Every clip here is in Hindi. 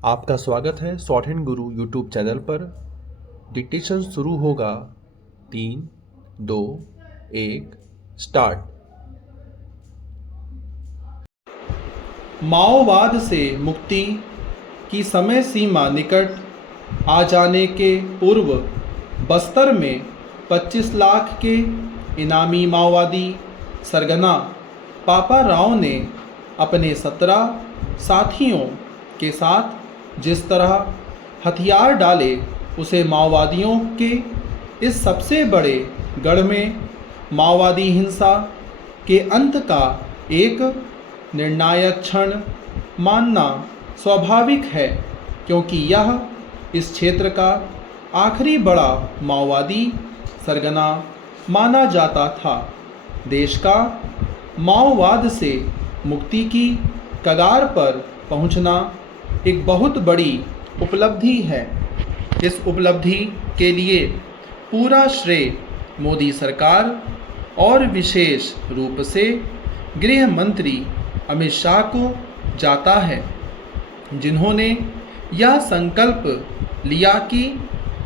आपका स्वागत है शॉर्ट हैंड गुरु यूट्यूब चैनल पर। डिक्टेशन शुरू होगा। 3, 2, 1 स्टार्ट। माओवाद से मुक्ति की समय सीमा निकट आ जाने के पूर्व बस्तर में 25 लाख के इनामी माओवादी सरगना पापा राव ने अपने 17 साथियों के साथ जिस तरह हथियार डाले, उसे माओवादियों के इस सबसे बड़े गढ़ में माओवादी हिंसा के अंत का एक निर्णायक क्षण मानना स्वाभाविक है, क्योंकि यह इस क्षेत्र का आखिरी बड़ा माओवादी सरगना माना जाता था। देश का माओवाद से मुक्ति की कगार पर पहुंचना एक बहुत बड़ी उपलब्धि है। इस उपलब्धि के लिए पूरा श्रेय मोदी सरकार और विशेष रूप से गृह मंत्री अमित शाह को जाता है, जिन्होंने यह संकल्प लिया कि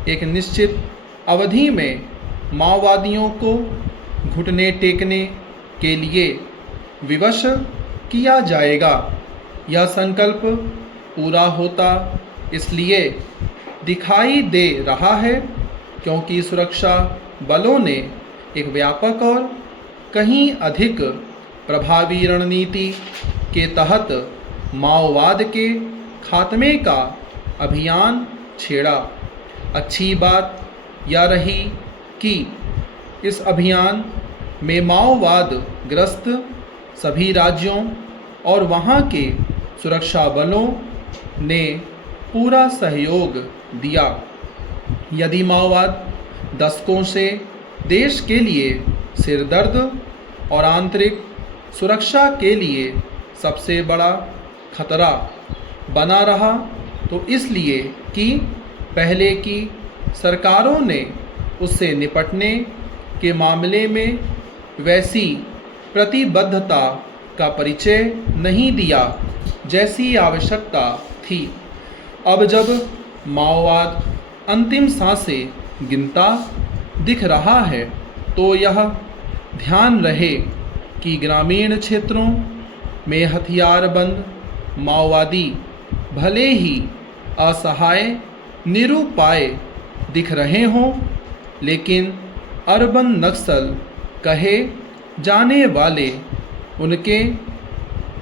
एक निश्चित अवधि में माओवादियों को घुटने टेकने के लिए विवश किया जाएगा। यह संकल्प पूरा होता इसलिए दिखाई दे रहा है क्योंकि सुरक्षा बलों ने एक व्यापक और कहीं अधिक प्रभावी रणनीति के तहत माओवाद के खात्मे का अभियान छेड़ा। अच्छी बात यह रही कि इस अभियान में माओवाद ग्रस्त सभी राज्यों और वहाँ के सुरक्षा बलों ने पूरा सहयोग दिया। यदि माओवाद दशकों से देश के लिए सिरदर्द और आंतरिक सुरक्षा के लिए सबसे बड़ा खतरा बना रहा, तो इसलिए कि पहले की सरकारों ने उससे निपटने के मामले में वैसी प्रतिबद्धता का परिचय नहीं दिया जैसी आवश्यकता थी। अब जब माओवाद अंतिम सांसें गिनता दिख रहा है, तो यह ध्यान रहे कि ग्रामीण क्षेत्रों में हथियारबंद माओवादी भले ही असहाय निरुपाय दिख रहे हों, लेकिन अर्बन नक्सल कहे जाने वाले उनके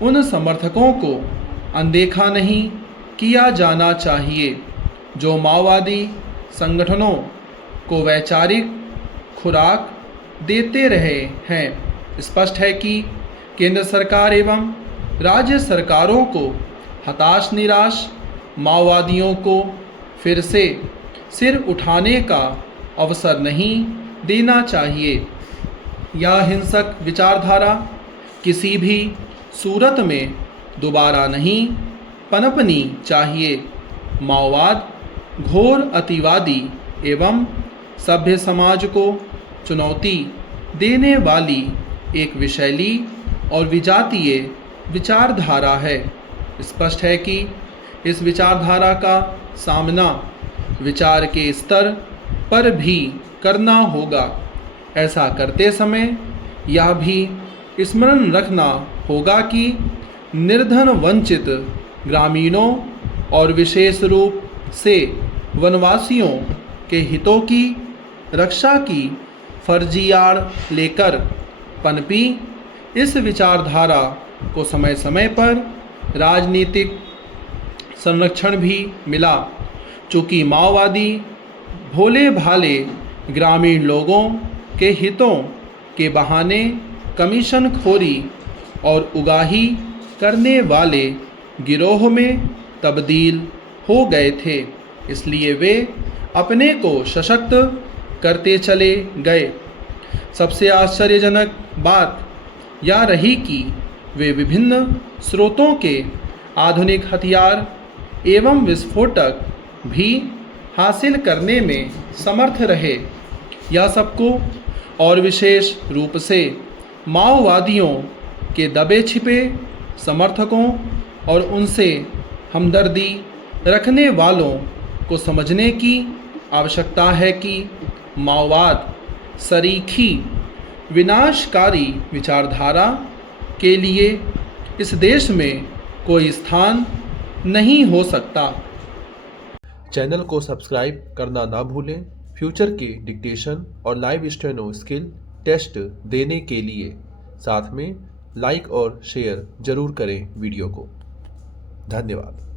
उन समर्थकों को अनदेखा नहीं किया जाना चाहिए जो माओवादी संगठनों को वैचारिक खुराक देते रहे हैं। स्पष्ट है कि केंद्र सरकार एवं राज्य सरकारों को हताश निराश माओवादियों को फिर से सिर उठाने का अवसर नहीं देना चाहिए। यह हिंसक विचारधारा किसी भी सूरत में दोबारा नहीं पनपनी चाहिए। माओवाद घोर अतिवादी एवं सभ्य समाज को चुनौती देने वाली एक विषैली और विजातीय विचारधारा है। स्पष्ट है कि इस विचारधारा का सामना विचार के स्तर पर भी करना होगा। ऐसा करते समय यह भी स्मरण रखना होगा कि निर्धन वंचित ग्रामीणों और विशेष रूप से वनवासियों के हितों की रक्षा की फर्जी आड़ लेकर पनपी इस विचारधारा को समय समय पर राजनीतिक संरक्षण भी मिला। चूँकि माओवादी भोले भाले ग्रामीण लोगों के हितों के बहाने कमीशन खोरी और उगाही करने वाले गिरोह में तब्दील हो गए थे, इसलिए वे अपने को सशक्त करते चले गए। सबसे आश्चर्यजनक बात यह रही कि वे विभिन्न स्रोतों के आधुनिक हथियार एवं विस्फोटक भी हासिल करने में समर्थ रहे। यह सबको और विशेष रूप से माओवादियों के दबे छिपे समर्थकों और उनसे हमदर्दी रखने वालों को समझने की आवश्यकता है कि माओवाद सरीखी विनाशकारी विचारधारा के लिए इस देश में कोई स्थान नहीं हो सकता। चैनल को सब्सक्राइब करना ना भूलें। फ्यूचर के डिक्टेशन और लाइव स्टेनो स्किल टेस्ट देने के लिए साथ में लाइक और शेयर जरूर करें वीडियो को। धन्यवाद।